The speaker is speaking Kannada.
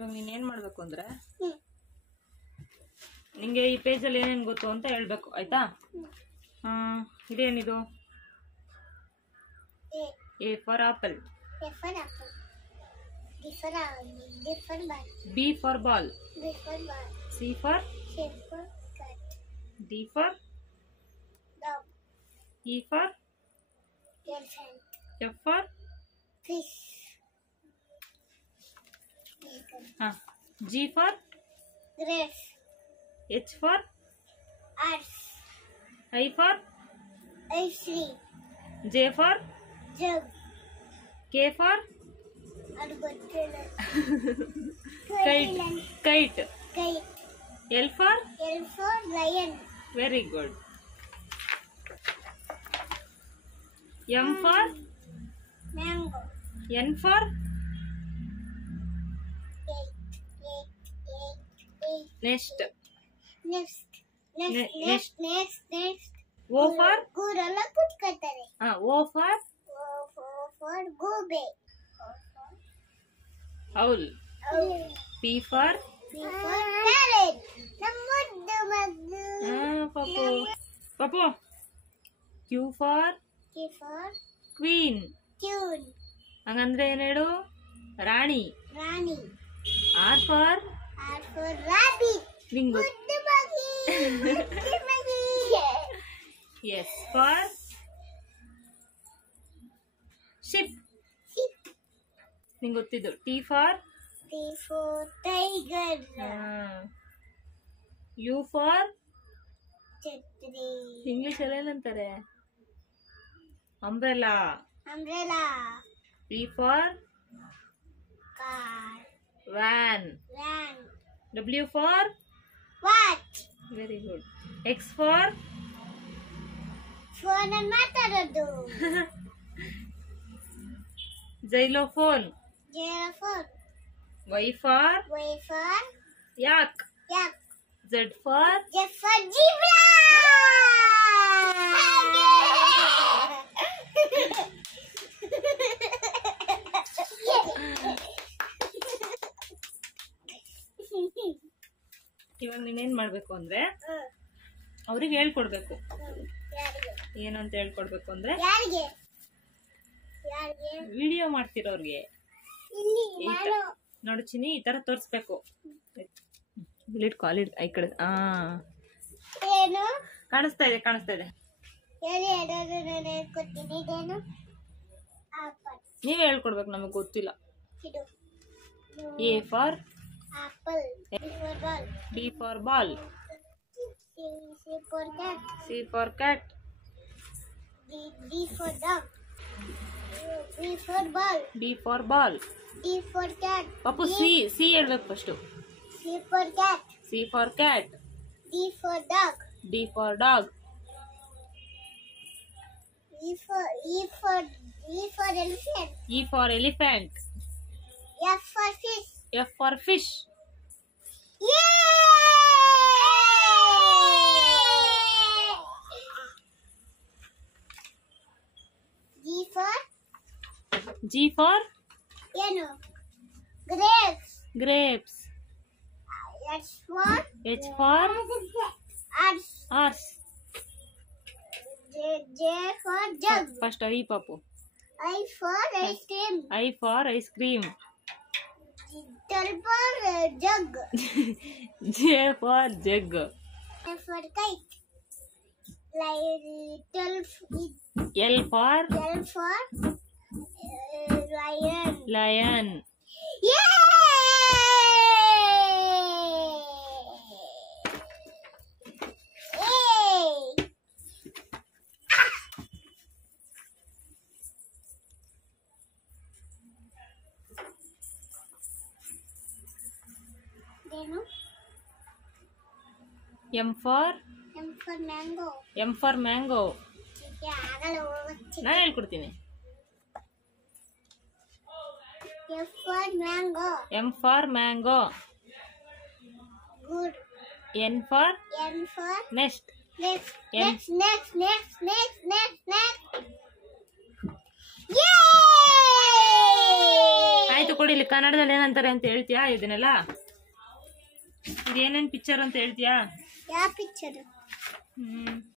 ಇವಾಗ ನೀನು ಏನು ಮಾಡಬೇಕು ಅಂದರೆ ನಿಂಗೆ ಈ ಪೇಜಲ್ಲಿ ಏನೇನು ಗೊತ್ತು ಅಂತ ಹೇಳಬೇಕು ಆಯಿತಾ? ಇದೇನಿದು? A for apple. A for apple. D for ball. B for ball. B for ball. C for cat. D for Dog. E for Elephant. F for Fish. G for Grapes. H for Horse. I for Ice cream. J for Jug. K for kite. L for lion. very good. M for Mango. N for Next. O for Gurala put katare. O for Gobe. owl. P for Parrot. Papu. Q for queen. Tune. ಹಂಗಂದ್ರೆ ಏನು ಹೇಳು? ರಾಣಿ. Rani. R for Rabbit. bingo. S for ship. ನಿಂಗೆ ಗೊತ್ತಿದ್ದು. T for Tiger. U for Chhatri. English ಅಲ್ಲಿ ಏನಂತಾರೆ? Umbrella. Umbrella. P for Car. van. Van. W for Watch. very good. X for Phone and ಮಾತಾಡೋದು. xylophone. Giraffe. Y for Y for yak. yak. Z for Zebra. ಇವಾಗ ನೀನೇನ್ ಮಾಡ್ಬೇಕು ಅಂದ್ರೆ ಅವ್ರಿಗೆ ಹೇಳ್ಕೊಡ್ಬೇಕು. ಏನು ಅಂತ ಹೇಳ್ಕೊಡ್ಬೇಕು ಅಂದ್ರೆ ಯಾರಿಗೆ ವಿಡಿಯೋ ಮಾಡ್ತಿರೋರ್ಗೆ ನೋಡು ಚಿನಿ ಈ ತರ ತೋರಿಸ್ಬೇಕು. ಇಲ್ಲಿಟ್ಕೊ ಅಲ್ಲಿ ಈ ಕಡೆ. ಏನು ಕಾಣಿಸ್ತಾ ಇದೆ ಕೊಡ್ತೀನಿ. ಇದೇನು ನೀವೇ ಹೇಳ್ಕೊಡ್ಬೇಕು, ನಮಗೆ ಗೊತ್ತಿಲ್ಲ. ಇದು A for apple. B for B for ball. ball. C for cat. C for cat. D for dog. B for ball. B for ball. D for cat. ಪಾಪು C ಹೇಳ್ಬೇಕು first. C for cat. C for cat. D for dog. D for dog. E for elephant. E for elephant. F for fish. F for fish. G for ಏನು grapes. grapes. H for horse. J for jug. First I papu. I for ice cream. I for ice cream. T for jug. J for jug. L for kite. L for lion. M for mango. M for mango. ಆಗಲ್ಲ ಹೋಗುತ್ತೆ. ನಾನು ಹೇಳ್ಕೊಡ್ತೀನಿ. F for mango. M for mango. Good. N for next. ಆಯ್ತು ಕೊಡಿ, ಇಲ್ಲಿ ಕನ್ನಡದಲ್ಲಿ ಏನಂತಾರೆ ಅಂತ ಹೇಳ್ತೀಯಾ? ಇದನ್ನೆಲ್ಲ ಇದೇನೇನ್ ಪಿಕ್ಚರ್ ಅಂತ ಹೇಳ್ತೀಯಾ? ಯಾವ ಪಿಕ್ಚರ್?